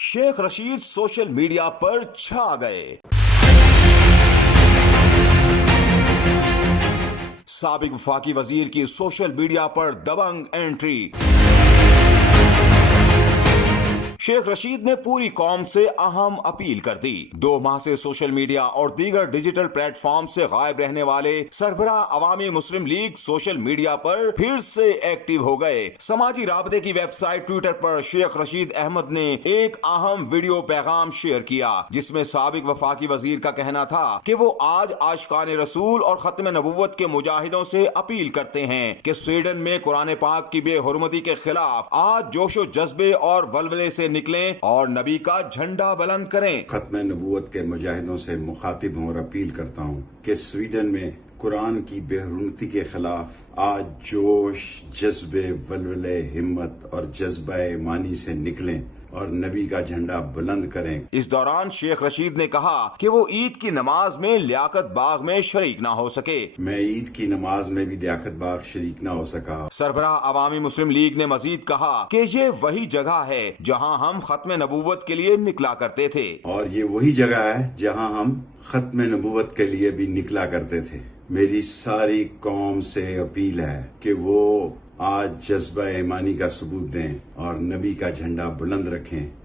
Sheikh Rashid social media पर छा गए। साबिक वफाकी वजीर की सोशल मीडिया पर दबंग एंट्री। शेख रशीद ने पूरी कौम से अहम अपील कर दी। 2 माह से सोशल मीडिया और दीगर डिजिटल प्लेटफॉर्म से गायब रहने वाले सरबराह अवामी मुस्लिम लीग सोशल मीडिया पर फिर से एक्टिव हो गए। समाजी राबते की वेबसाइट ट्विटर पर शेख रशीद अहमद ने एक अहम वीडियो पैगाम शेयर किया, जिसमें साबिक वफाकी वजीर का कहना था कि वो आज आशिकान रसूल और खत्म नबुव्वत के मुजाहिदों से अपील करते हैं कि स्वीडन में कुरान पाक की बेहुरमती के खिलाफ आज जोशो जज्बे और वलवले से निकलें और नबी का झंडा बुलंद करें। खत्म नबूवत के मुजाहिदों से मुखातिब हूँ और अपील करता हूँ कि स्वीडन में कुरान की बेहुरमती के खिलाफ आज जोश, जज्बे, वलवले, हिम्मत और जज्बा ईमानी से निकलें और नबी का झंडा बुलंद करें। इस दौरान शेख रशीद ने कहा कि वो ईद की नमाज में लियाकत बाग में शरीक ना हो सके। मैं ईद की नमाज में भी लियाकत बाग शरीक ना हो सका। सरबराह अवामी मुस्लिम लीग ने मजीद कहा कि ये वही जगह है जहां हम खत्म नबूवत के लिए निकला करते थे, और ये वही जगह है जहां हम खत्म नबूवत के लिए भी निकला करते थे। मेरी सारी कौम से अपील है कि वो आज जज्बा ईमानी का सबूत दें और नबी का झंडा बुलंद रखें।